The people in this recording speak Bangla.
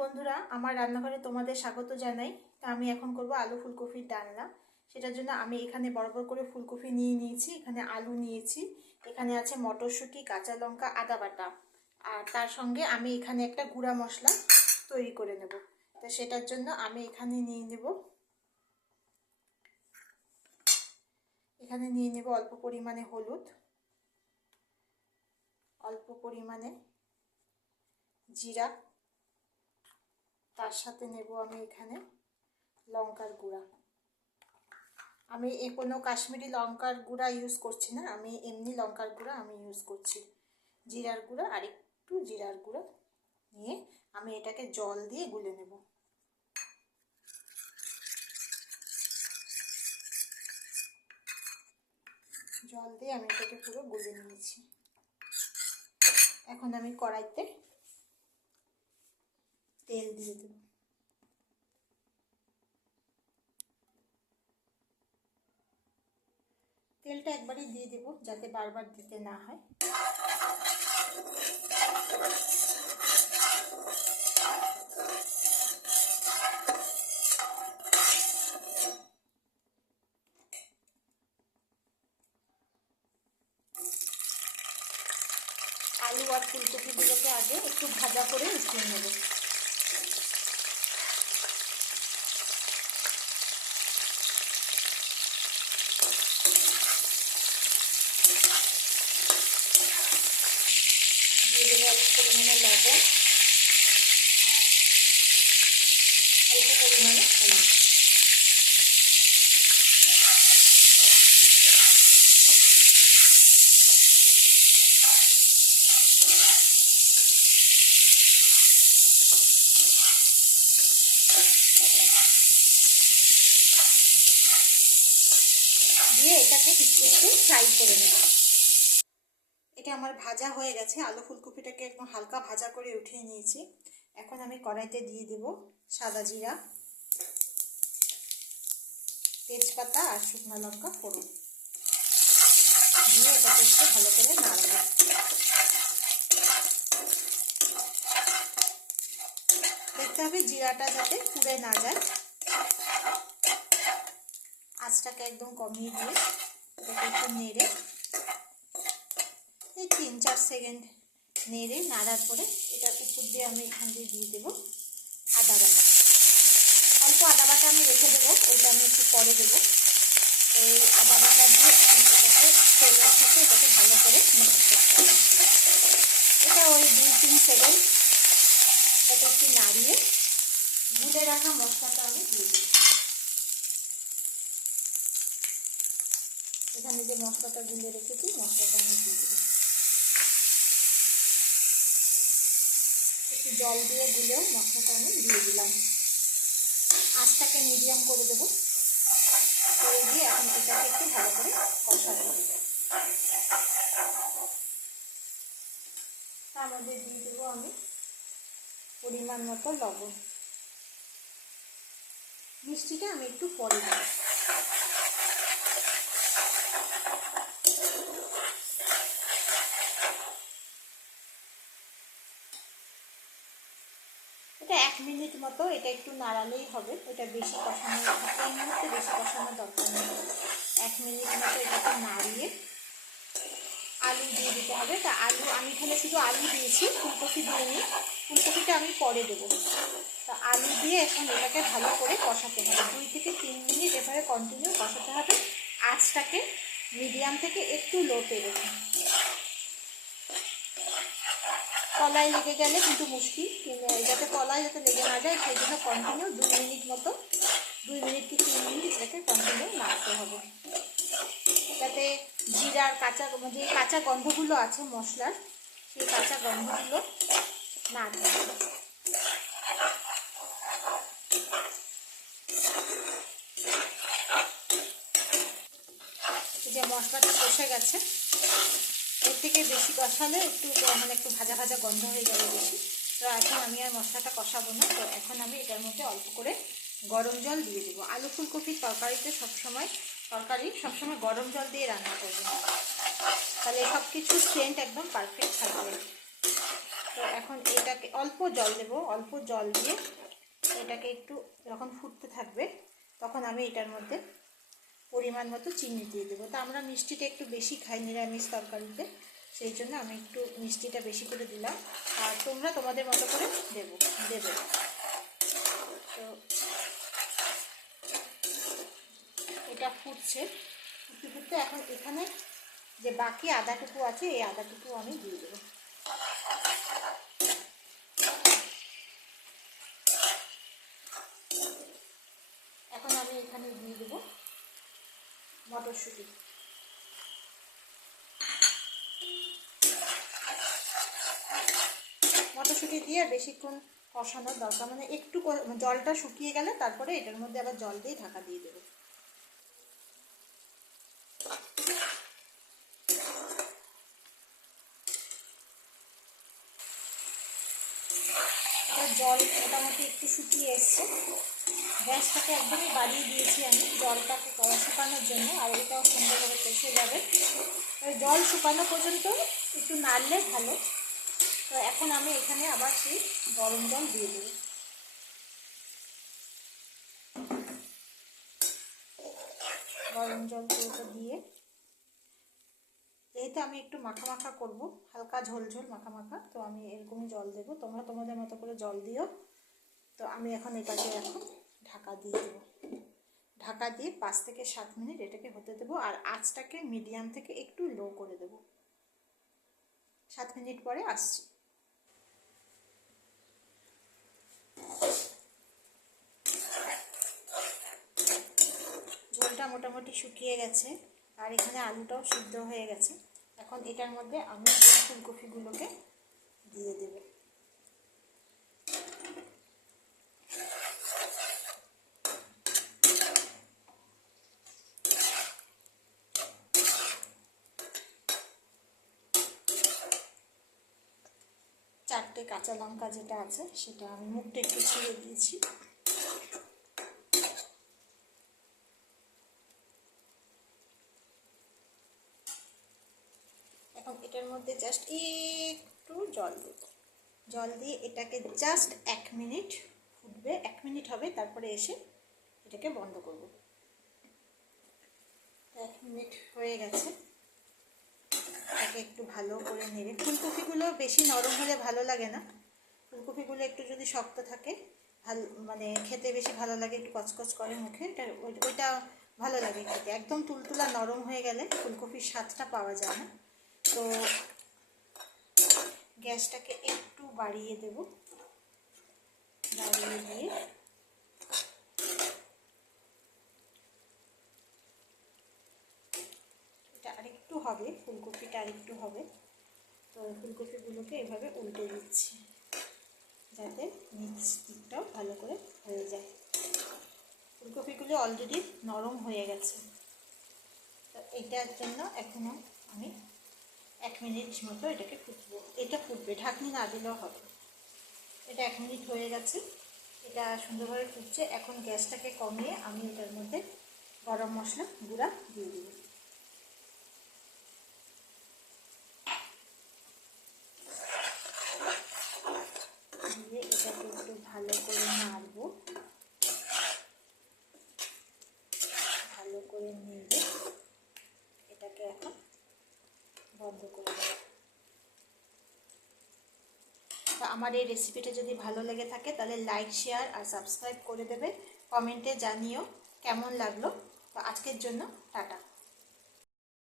বন্ধুরা, আমার রান্নাঘরে তোমাদের স্বাগত জানাই। তা আমি এখন করব আলু ফুলকপির ডালনা। সেটার জন্য আমি এখানে বড় বড় করে ফুলকপি নিয়ে নিয়েছি, এখানে আলু নিয়েছি, এখানে আছে মটরশুঁটি, কাঁচা লঙ্কা, আদা বাটা, আর তার সঙ্গে আমি এখানে একটা গুঁড়া মশলা তৈরি করে নেব। তো সেটার জন্য আমি এখানে নিয়ে নেব অল্প পরিমাণে হলুদ, অল্প পরিমাণে জিরা, তার সাথে নেব আমি এখানে লঙ্কার গুঁড়া। আমি কোনো কাশ্মীরি লঙ্কার গুঁড়া ইউজ করছি না, আমি এমনি লঙ্কার গুঁড়া আমি ইউজ করছি। জিরার গুঁড়া আর একটু জিরার গুঁড়া নিয়ে আমি এটাকে জল দিয়ে গুলে নেব। জল দিয়ে আমি এটাকে পুরো গুলে নিয়েছি। এখন আমি কড়াইতে তেল দিয়ে দেব। তেলটা একবারই দিয়ে দেব যাতে বারবার দিতে না হয়। আলু আর ফুলকপিগুলোকে আগে একটু ভাজা করে উঠিয়ে নেব। দিয়ে দেবো অল্প পরিমাণে লবণ, অল্প পরিমাণে হলুদ। দিয়ে এটাকে একটু ফ্রাই করে নেব। এটা আমার ভাজা হয়ে গেছে, আলু ফুলকপিটাকে একদম হালকা ভাজা করে উঠিয়ে নিয়েছি। এখন আমি কড়াইতে দিয়ে দেব সাদা জিরা, তেজপাতা আর শুকনো লঙ্কা ফোড়ন দিয়ে এটাকে একটু ভালো করে নাড়ব। দেখতে হবে জিরাটা যাতে পুড়ে না যায়। আঁচটাকে একদম কমিয়ে দিয়ে এটাকে একটু নেড়ে এই 3-4 সেকেন্ড নেড়ে নাড়ার পরে এটার উপর দিয়ে আমি এখান দিয়ে দেবো আদা বাটা। অল্প আদা বাটা আমি রেখে দেবো, ওইটা আমি একটু পরে দেবো। এই আদা বাটা দিয়ে এটাকে তেলের সাথে এটাকে ভালো করে মিক্স করতে হবে। এটা ওই 2-3 সেকেন্ড এটাকে একটু নাড়িয়ে গুলে রাখা মশলাটা আমি দিয়ে দেবো। এখানে যে মশলাটা গুলে রেখেছি মশলাটা আমি দিয়ে দেবো। একটু জল দিয়ে গুলেও মশলাটা আমি দিয়ে দিলাম। আঁচটাকে মিডিয়াম করে দেবো, করে দিয়ে এখন এটাকে একটু ভালো করে কষাবো। তার মধ্যে দিয়ে দেবো আমি পরিমাণ মতো লবণ। মিষ্টিটা আমি একটু পরে দেবো। এটা 1 মিনিট মতো এটা একটু নাড়ালেই হবে, এটা বেশি কষানো, এই মুহূর্তে বেশি কষানোর দরকার নেই। 1 মিনিট মতো এটাকে নাড়িয়ে আলু দিয়ে দিতে হবে। তা আলু আমি এখানে শুধু আলু দিয়েছি, ফুলকপি দিইনি, ফুলকপিটা আমি পরে দেবো। তা আলু দিয়ে এখন এটাকে ভালো করে কষাতে হবে। 2 থেকে 3 মিনিট এভাবে কন্টিনিউ কষাতে হবে। আঁচটাকে মিডিয়াম থেকে একটু লোতে রেখে। কলাই লেগে গেলে কিন্তু মুশকিল, যাতে কলাই যাতে লেগে না যায় সেই জন্য কন্টিনিউ 2 মিনিট মতো, 2 মিনিট কি 3 মিনিট এটাকে কন্টিনিউ নাড়তে হবে, যাতে জিরার যে কাঁচা গন্ধগুলো আছে মশলার, সেই কাঁচা গন্ধগুলো না থাকে। যে মশলাটা কষে গেছে, এর থেকে বেশি কষালে একটু ভাজা ভাজা গন্ধ হয়ে যাবে বেশি। তো এখন আমি আর মশলাটা কষাবো না। তো এখন আমি এটার মধ্যে অল্প করে গরম জল দিয়ে দেবো। আলু ফুলকপির তরকারিতে সবসময় গরম জল দিয়ে রান্না করবেন, তাহলে সব কিছুর সেন্ট একদম পারফেক্ট থাকবে। তো এখন এটাকে অল্প জল দেব, অল্প জল দিয়ে এটাকে একটু যখন ফুটতে থাকবে তখন আমি এটার মধ্যে পরিমাণ মতো চিনি দিয়ে দেবো। তো আমরা মিষ্টিটা একটু বেশি খাই নিরামিষ তরকারিতে, সেই জন্য আমি একটু মিষ্টিটা বেশি করে দিলাম, আর তোমরা তোমাদের মতো করে দেবে। তো এটা ফুটছে, ফুটতে ফুটতে এখন এখানে যে বাকি আদাটুকু আছে এই আদাটুকু আমি দিয়ে দেবো। এখন আমি এখানে দিয়ে দেবো মটরশুঁটি। মটরশুঁটি দিয়ে বেশিক্ষণ কষানোর দরকার, মানে একটু জলটা শুকিয়ে গেলে তারপরে এটার মধ্যে আবার জল দিয়ে ঢাকা দিয়ে দেবো। জল মোটামুটি একটু শুকিয়ে এসছে, গ্যাসটাকে একদমই বাড়িয়ে দিয়েছি আমি জলটাকে শুকানোর জন্য, আর এটাও সুন্দরভাবে কষে যাবে। জল শুকানো পর্যন্ত একটু নাড়লে ভালো। তো এখন আমি এখানে আবার সেই গরম জল দিয়ে দেবো। গরম জল দিয়ে যেহেতু আমি একটু মাখা মাখা করবো, হালকা ঝোল ঝোল মাখা মাখা, তো আমি এরকমই জল দেবো, তোমরা তোমাদের মতো করে জল দিও। তো আমি এখন এটাকে ঢাকা দিয়ে দেবো। ঢাকা দিয়ে 5 থেকে 7 মিনিট এটাকে হতে দেবো, আর আঁচটাকে মিডিয়াম থেকে একটু লো করে দেবো। 7 মিনিট পরে আসছি। ঝোলটা মোটামুটি শুকিয়ে গেছে, আর এখানে আলুটাও সিদ্ধ হয়ে গেছে। এখন এটার মধ্যে আমি এই ফুলকপিগুলোকে দিয়ে দেব। চারটে কাঁচা লঙ্কা যেটা আছে সেটা আমি মুখটা একটু ছিঁড়ে দিয়েছি। এখন এটার মধ্যে জাস্ট একটু জল দেব, জল দিয়ে এটাকে জাস্ট 1 মিনিট ফুটবে, 1 মিনিট হবে, তারপরে এসে এটাকে বন্ধ করব। 1 মিনিট হয়ে গেছে, এটাকে একটু ভালো করে নেড়ে, ফুলকপিগুলো বেশি নরম হলে ভালো লাগে না, ফুলকপিগুলো একটু যদি শক্ত থাকে ভালো, মানে খেতে বেশি ভালো লাগে, একটু কচকচ করে মুখে, ওইটা ভালো লাগে খেতে। একদম তুলতুলা নরম হয়ে গেলে ফুলকপির স্বাদটা পাওয়া যায় না। তো গ্যাসটাকে একটু বাড়িয়ে দেব, বাড়িয়ে দিয়ে এটা আরেকটু হবে, ফুলকপিটা আরেকটু হবে। তো ফুলকপিগুলোকে এভাবে উল্টে দিচ্ছি যাতে নিচ দিকটাও ভালো করে হয়ে যায়। ফুলকপিগুলো অলরেডি নরম হয়ে গেছে, তো এইটার জন্য এখনও আমি 1 মিনিট মতো এটাকে ফুটবো। এটা ফুটবে, ঢাকনি না দিলেও হবে। এটা 1 মিনিট হয়ে গেছে, এটা সুন্দরভাবে ফুটছে। এখন গ্যাসটাকে কমিয়ে আমি এটার মধ্যে গরম মশলা গুঁড়া দিয়ে দেবো। দিয়ে এটাকে একটু ভালো করে নাড়বো, ভালো করে নেড়ে এটাকে এখন বন্ধ করে দেবো। তো আমার এই রেসিপিটা যদি ভালো লেগে থাকে তাহলে লাইক, শেয়ার আর সাবস্ক্রাইব করে দেবে। কমেন্টে জানিও কেমন লাগলো। তো আজকের জন্য টাটা।